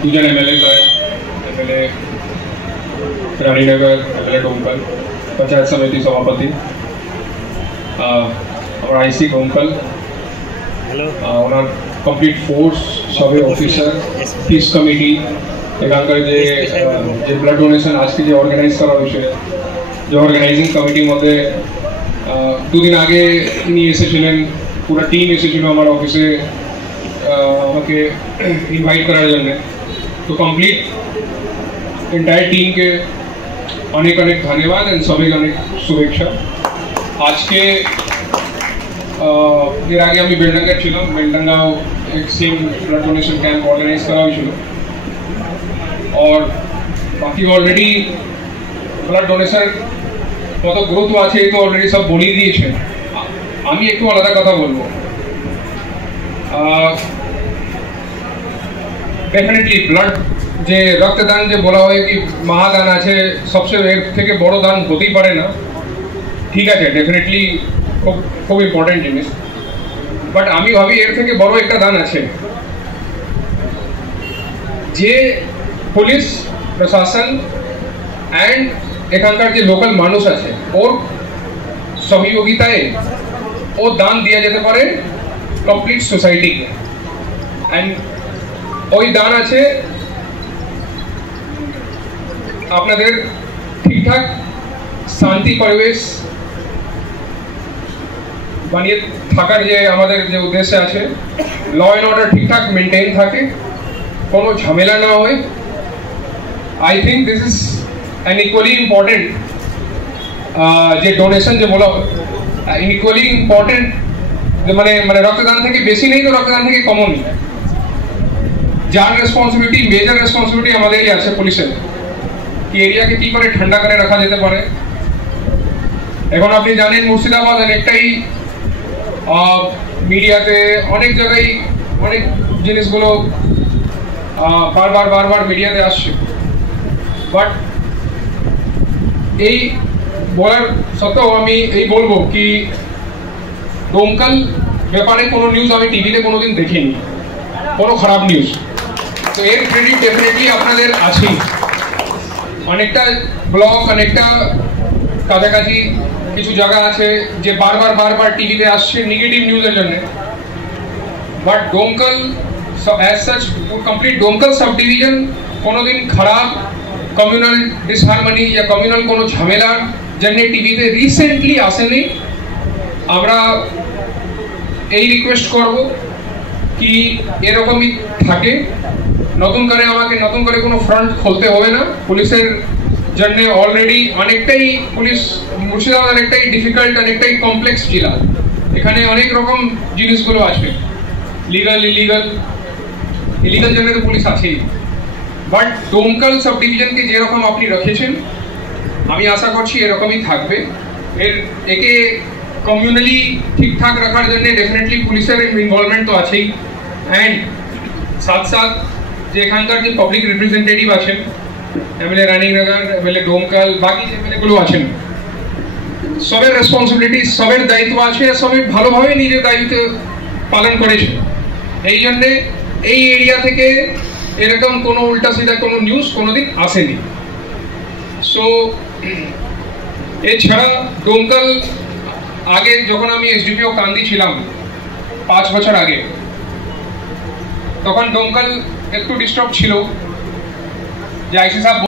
দুজন MLA MLA Raninagar, MLA Domkal, panchayat समिति सभापति और आईसी डोमकल, ওনার কমপ্লিট ফোর্স, সবে অফিসার, পিস কমিটি, এখানকার যে ব্লাড ডোনেশন আজকে যে অর্গানাইজ করা হয়েছে, যে অর্গানাইজিং কমিটির মধ্যে দুদিন আগে তিনি এসেছিলেন, পুরো টিম এসেছিল আমার অফিসে আমাকে ইনভাইট করার জন্য। তো কমপ্লিট এন্টায়ার টিমকে অনেক অনেক ধন্যবাদ এন্ড সবাইকে অনেক শুভেচ্ছা। আজকে এর আগে আমি বেলডাঙ্গা ছিলাম, বেলডাঙ্গাও এক same blood donation camp organise করা হয়েছিল। और बाकी ऑलरेडी ब्लड डोनेशन কত গ্রোথ আছে এই তো অলরেডি সব বলে দিয়েছে। আমি একটু আলাদা কথা বলবো। डेफिनेटली ब्लड যে রক্তদান যে বলা হয় কি মহাদান আছে, সবচেয়ে এর থেকে বড় দান হতেই পারে না। ঠিক আছে, ডেফিনেটলি খুব ইম্পর্টেন্ট জিনিস, বাট আমি ভাবি এর থেকে বড় একটা দান আছে। যে পুলিশ প্রশাসন এন্ড এখানকার যে লোকাল মানুষ আছে ওর সহযোগিতায় ও দান দেওয়া যেতে পারে কমপ্লিট সোসাইটিকে। এন্ড ওই দান আছে আপনাদের ঠিকঠাক শান্তি পরিবেশ বানিয়ে থাকার যে আমাদের যে উদ্দেশ্য আছে, ল অ্যান্ড অর্ডার ঠিকঠাক মেনটেন থাকে, কোনো ঝামেলা না হয়। I think this is an equally important যে ডোনেশন যে বলা ইকুয়ালি ইম্পর্টেন্ট, মানে রক্তদান থেকে বেশি নেই তো রক্তদান থেকে কমও নেই। যার রেসপন্সিবিলিটি, মেজর রেসপন্সিবিলিটি আমাদেরই আছে পুলিশের, কি এরিয়াকে কি করে ঠান্ডা করে রাখা যেতে পারে। এখন আপনি জানেন মুর্শিদাবাদ অনেকটাই মিডিয়াতে অনেক জায়গায় অনেক জিনিসগুলো বারবার মিডিয়াতে আসছে, বাট এই বলার সত্ত্বেও আমি এই বলবো কি ডোমকল ব্যাপারে কোনো নিউজ আমি টিভিতে কোনোদিন দেখিনি, কোনো খারাপ নিউজ। তো এর ক্রেডিট ডেফিনেটলি আপনাদের আছেই। অনেকটা ব্লক, অনেকটা কাছাকাছি কিছু জায়গা আছে যে বারবার টিভিতে আসছে নেগেটিভ নিউজের জন্য, but Domkal as such complete Domkal sub division কোনোদিন খারাপ কমিউনাল ডিসহারমনি या কমিউনাল কোনো ঝামেলার জন্য টিভিতে রিসেন্টলি আসেনি। আমরা এই রিকোয়েস্ট করব কি এরকমই থাকে, নতুন করে কোনো ফ্রন্ট খুলতে হবে না পুলিশের জন্য। অলরেডি অনেকটাই পুলিশ মুর্শিদাবাদ অনেকটাই ডিফিকাল্ট, অনেকটাই কমপ্লেক্স জেলা, এখানে অনেক রকম জিনিসগুলো আছে, লিগাল ইলিগাল জন্য তো পুলিশ আছেই। বাট ডোমকল সাব ডিভিশনকে যেরকম আপনি রেখেছেন আমি আশা করছি এরকমই থাকবে। একে কমিউনালি ঠিকঠাক রাখার জন্য ডেফিনেটলি পুলিশের ইনভলভমেন্ট তো আছেই, অ্যান্ড সাথ যে এখানকার যে পাবলিক রিপ্রেজেন্টেটিভ আছেন, এমএলএ রানীনগর, এমএলএ ডোমকল, বাকি যে এমএলএগুলো আছেন, সবের রেসপন্সিবিলিটি, সবের দায়িত্ব আছে, সবাই ভালোভাবে নিজের দায়িত্ব পালন করেছে। এই জন্যে এই এরিয়া থেকে এরকম কোনো উল্টা সিধা কোনো নিউজ কোনোদিন আসেনি। সো এছাড়া ডোমকল আগে যখন আমি এসডিপিও কান্দি ছিলাম 5 বছর আগে, তখন ডোমকল একটু ডিস্টার্ব ছিল যে আইসি সাহেব